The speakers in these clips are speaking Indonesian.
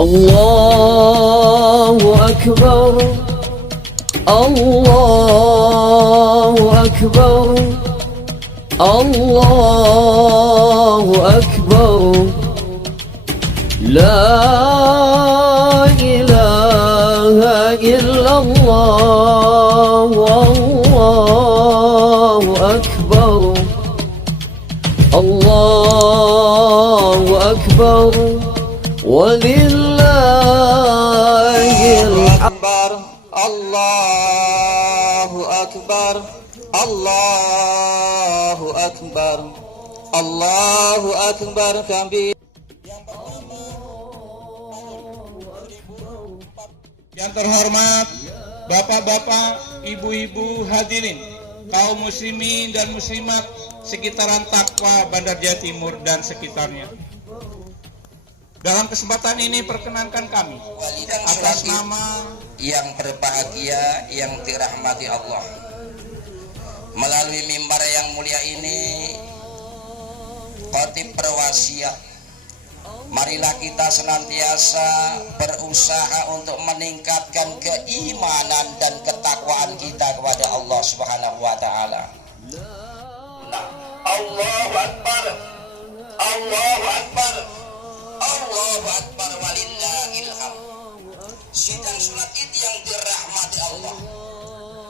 الله أكبر الله أكبر الله أكبر لا إله إلا الله والله أكبر الله أكبر ولله أكبر الله أكبر الله أكبر الله أكبر كبير. Yang terhormat Bapak-bapak, Ibu-ibu hadirin, kaum muslimin dan muslimat sekitaran Takwa Bandar Jaya Timur dan sekitarnya. Dalam kesempatan ini perkenankan kami atas nama yang berbahagia yang dirahmati Allah, melalui mimbar yang mulia ini khotib berwasiat, marilah kita senantiasa berusaha untuk meningkatkan keimanan dan ketakwaan kita kepada Allah Subhanahu wa taala. Allahu Akbar, Allahu Akbar, Allahu Akbar walillahil hamd. Sidang sholat Id yang dirahmati Allah,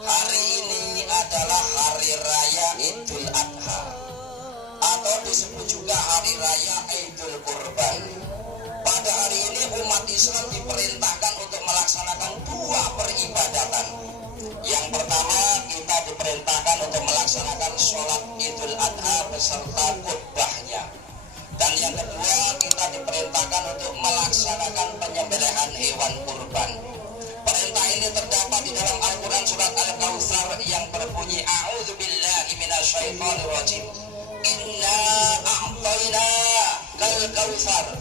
hari ini adalah hari raya Idul Adha, atau disebut juga hari raya Idul Kurban. Pada hari ini umat Islam diperintahkan untuk melaksanakan dua peribadatan. Yang pertama, kita diperintahkan untuk melaksanakan sholat Idul Adha beserta khutbahnya. Dan yang kedua, kita diperintahkan untuk melaksanakan penyembelihan hewan kurban. Perintah ini terdapat di dalam Al-Quran surat Al-Kautsar yang berbunyi A'udzubillahi minasyaitonirrajim. Inna a'tayna kal kautsar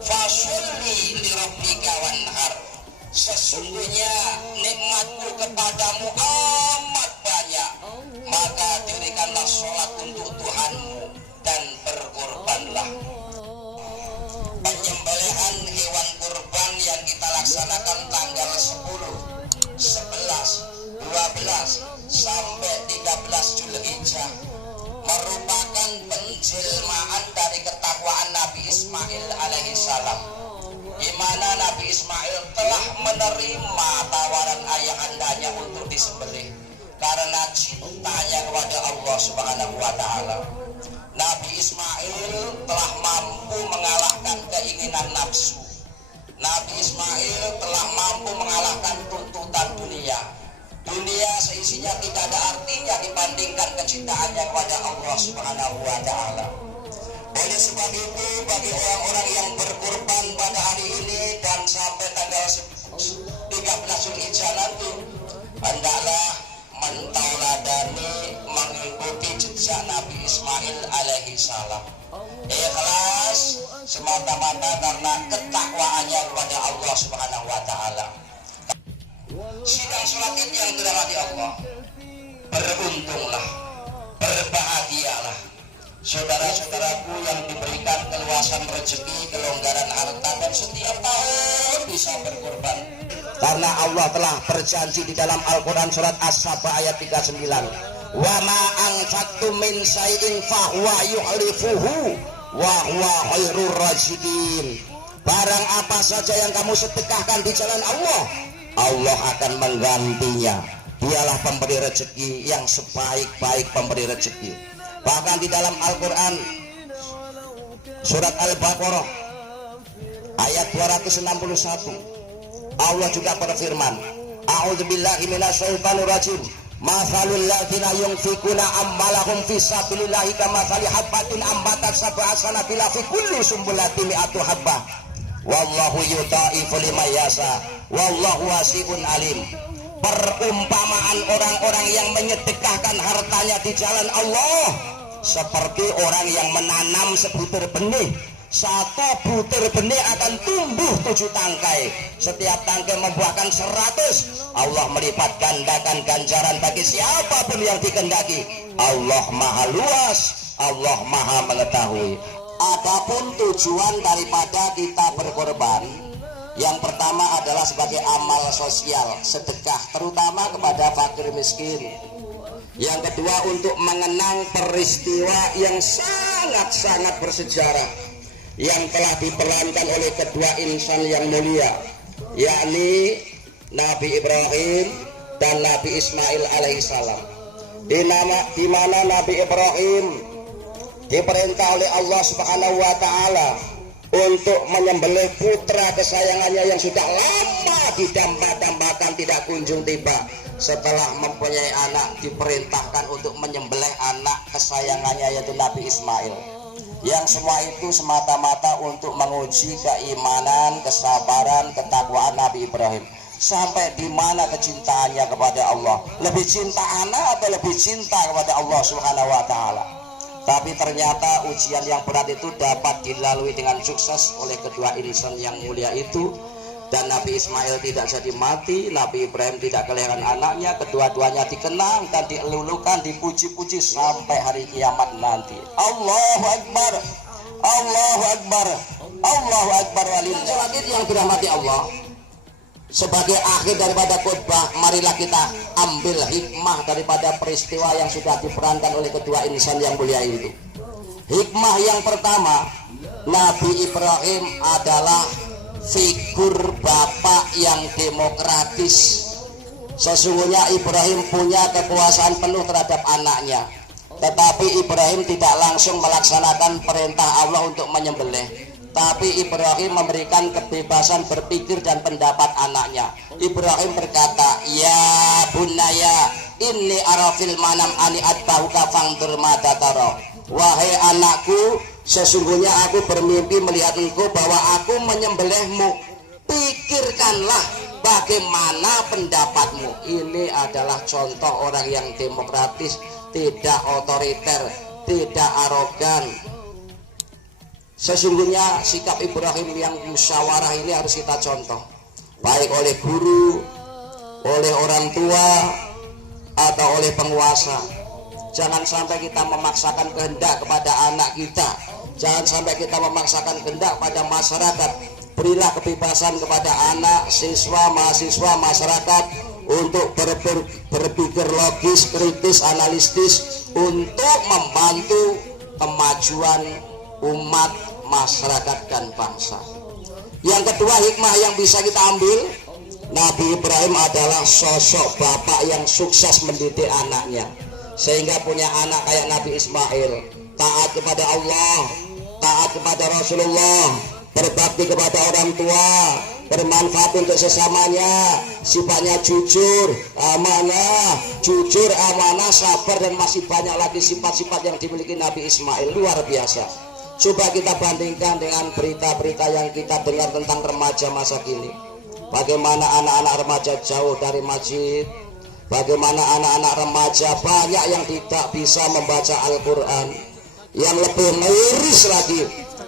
fasholli lirabbika wanhar. Sesungguhnya nikmatku kepadamu amat banyak, maka dirikanlah sholat untuk Tuhanmu dan berkorbanlah. Penyembelihan hewan kurban yang kita laksanakan tanggal 10, 11, 12 sampai 13 Zulhijjah merupakan penjelmaan dari ketakwaan Nabi Ismail alaihissalam, di mana Nabi Ismail telah menerima tawaran ayahandanya untuk disembelih karena cintanya kepada Allah Subhanahu wa taala. Nabi Ismail telah mampu mengalahkan keinginan nafsu. Nabi Ismail telah mampu mengalahkan tuntutan dunia. Dunia seisinya tidak ada artinya dibandingkan kecintaannya kepada Allah Subhanahu wa taala. Oleh sebab itu, bagi orang-orang yang berkorban pada hari ini dan sampai tanggal 13 Zulhijjah nanti, hendaklah mentauladani mengikuti jejak Nabi Ismail alaihissalam. Ikhlas semata-mata karena ketakwaannya kepada Allah Subhanahu wa taala. Sidang sholat Id yang dirahmati Allah, beruntunglah, berbahagialah saudara-saudaraku yang diberikan keluasan rezeki, kelonggaran harta, dan setiap tahun bisa berkorban. Karena Allah telah berjanji di dalam Al-Quran surat As-Saba ayat 39, wa ma anfaqtum min syai'in fahuwa yukhlifuhu wa huwa khairur raziqin. Barang apa saja yang kamu sedekahkan di jalan Allah, Allah akan menggantinya. Dialah pemberi rezeki yang sebaik-baik pemberi rezeki. Bahkan di dalam Al-Quran surat Al-Baqarah ayat 261, Allah juga berfirman, A'udzubillahi minasyaitonir rajim. Mathalul ladzina yunfikuna amwalahum fi sabilillahi kamathali habbatin ambatat sab'a sanabila fi kulli sumbulatin mi'atu habbah. Wallahu yudha'ifu liman yasha. Wallahu wasi'un alim. Perumpamaan orang-orang yang menyedekahkan hartanya di jalan Allah seperti orang yang menanam sebutir benih. Satu butir benih akan tumbuh 7 tangkai. Setiap tangkai membuahkan 100. Allah melipat gandakan ganjaran bagi siapapun yang dikehendaki. Allah maha luas, Allah maha mengetahui. Adapun tujuan daripada kita berkorban, Yang pertama adalah sebagai amal sosial, sedekah, terutama kepada fakir miskin. Yang kedua untuk mengenang peristiwa yang sangat-sangat bersejarah yang telah diperankan oleh kedua insan yang mulia, yakni Nabi Ibrahim dan Nabi Ismail alaihissalam. Di mana Nabi Ibrahim diperintah oleh Allah Subhanahu wa taala untuk menyembelih putra kesayangannya yang sudah lama didamba-dambakan tidak kunjung tiba. Setelah mempunyai anak, diperintahkan untuk menyembelih anak kesayangannya yaitu Nabi Ismail. Yang semua itu semata-mata untuk menguji keimanan, kesabaran, ketakwaan Nabi Ibrahim. Sampai di mana kecintaannya kepada Allah? Lebih cinta anak atau lebih cinta kepada Allah Subhanahu wa taala? Tapi ternyata ujian yang berat itu dapat dilalui dengan sukses oleh kedua insan yang mulia itu. Dan Nabi Ismail tidak jadi mati, Nabi Ibrahim tidak kehilangan anaknya, kedua-duanya dikenang dan dielulukan, dipuji-puji sampai hari kiamat nanti. Allahu Akbar, Allahu Akbar, Allahu Akbar walillahil yang dirahmati Allah. Sebagai akhir daripada khutbah, marilah kita ambil hikmah daripada peristiwa yang sudah diperankan oleh kedua insan yang mulia itu. Hikmah yang pertama, Nabi Ibrahim adalah figur bapak yang demokratis. Sesungguhnya Ibrahim punya kekuasaan penuh terhadap anaknya, tetapi Ibrahim tidak langsung melaksanakan perintah Allah untuk menyembelih, tapi Ibrahim memberikan kebebasan berpikir dan pendapat anaknya. Ibrahim berkata, ya bunaya inni arafil manam ani adbahuka fangdur madataro. Wahai anakku, sesungguhnya aku bermimpi melihat engkau bahwa aku menyembelihmu. Pikirkanlah bagaimana pendapatmu. Ini adalah contoh orang yang demokratis, tidak otoriter, tidak arogan. Sesungguhnya sikap Ibrahim yang musyawarah ini harus kita contoh, baik oleh guru, oleh orang tua, atau oleh penguasa. Jangan sampai kita memaksakan kehendak kepada anak kita. Jangan sampai kita memaksakan kehendak pada masyarakat. Berilah kebebasan kepada anak, siswa, mahasiswa, masyarakat untuk berpikir logis, kritis, analitis untuk membantu kemajuan umat, masyarakat, dan bangsa. Yang kedua, hikmah yang bisa kita ambil, Nabi Ibrahim adalah sosok bapak yang sukses mendidik anaknya, sehingga punya anak kayak Nabi Ismail, taat kepada Allah, taat kepada Rasulullah, berbakti kepada orang tua, bermanfaat untuk sesamanya, sifatnya jujur, amanah, sabar, dan masih banyak lagi sifat-sifat yang dimiliki Nabi Ismail. Luar biasa. Coba kita bandingkan dengan berita-berita yang kita dengar tentang remaja masa kini. Bagaimana anak-anak remaja jauh dari masjid, bagaimana anak-anak remaja banyak yang tidak bisa membaca Al-Quran. Yang lebih miris lagi,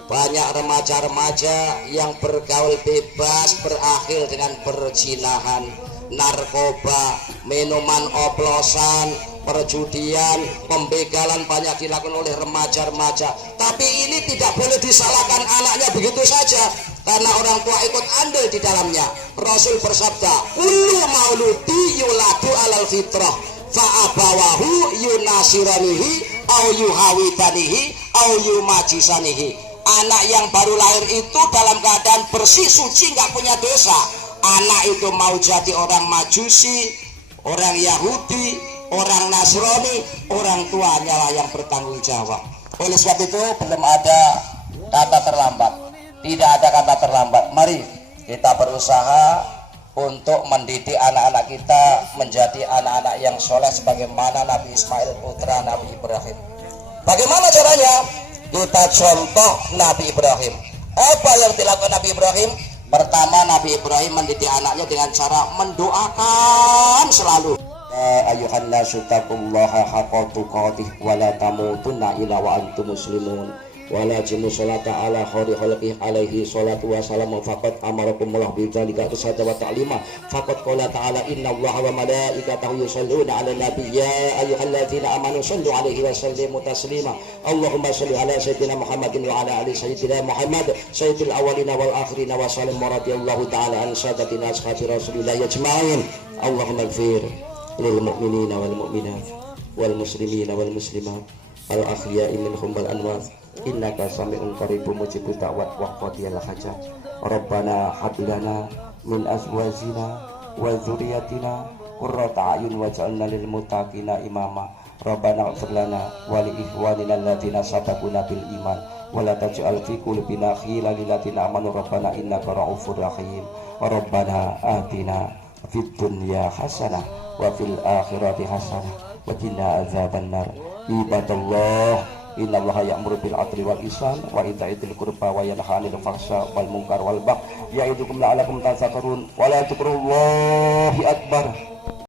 banyak remaja-remaja yang bergaul bebas berakhir dengan perzinahan, narkoba, minuman oplosan, perjudian, pembegalan banyak dilakukan oleh remaja-remaja. Tapi ini tidak boleh disalahkan anaknya begitu saja, karena orang tua ikut andil di dalamnya. Rasul bersabda, kullu mauludi yuladu alal fitrah fa'abawahu yunasiranihi au yuhawidanihi au yumajisanihi. Anak yang baru lahir itu dalam keadaan bersih, suci, nggak punya dosa. Anak itu mau jadi orang Majusi, orang Yahudi, orang Nasrani, orang tuanya lah yang bertanggung jawab. Oleh sebab itu belum ada kata terlambat, tidak ada kata terlambat. Mari kita berusaha untuk mendidik anak-anak kita menjadi anak-anak yang soleh sebagaimana Nabi Ismail putra Nabi Ibrahim. Bagaimana caranya? Kita contoh Nabi Ibrahim. Apa yang dilakukan Nabi Ibrahim? Pertama, Nabi Ibrahim mendidik anaknya dengan cara mendoakan selalu. Ayuhan nasu taqullaha haqqa tuqatih wa la tamutunna illa wa antum muslimun. wala jimu sholata ala khori khalqih alaihi salatu wassalamu faqad amarakumullah bidzalika saja wa ta'lima faqad qala ta'ala inna allaha wa malaikatahu yusholluna ala nabi ya ayyuhalladzina amanu shollu alaihi wa sallimu taslima Allahumma sholli ala sayyidina Muhammadin wa ala ali sayyidina Muhammad sayyidil awwalina wal akhirina wa sallim radhiyallahu ta'ala an sadatina ashabi rasulillah ajma'in Allahumma ighfir lil mu'minina wal mu'minat wal muslimina wal muslimat al ahya'i minhum wal amwat innaka sami'un qaribun mujibud da'wat wa qadiyal hajat rabbana hab lana min azwajina wa dzurriyyatina qurrata a'yun waj'alna lil muttaqina imama rabbana ighfir lana wa li ikhwanina alladziina sabaquna bil iman wa la taj'al fi qulubina ghillan lil ladzina amanu rabbana innaka ra'ufur rahim rabbana atina fid dunya hasanah wa fil akhirati hasanah wa qina adzabannar ibadallah innallaha ya'muru bil 'adli wal ihsan wa ita'i dzil qurba wa yanha 'anil fahsya wal munkar wal baghi ya'idukum la'allakum tadhakkarun wa la dzikrullahi akbar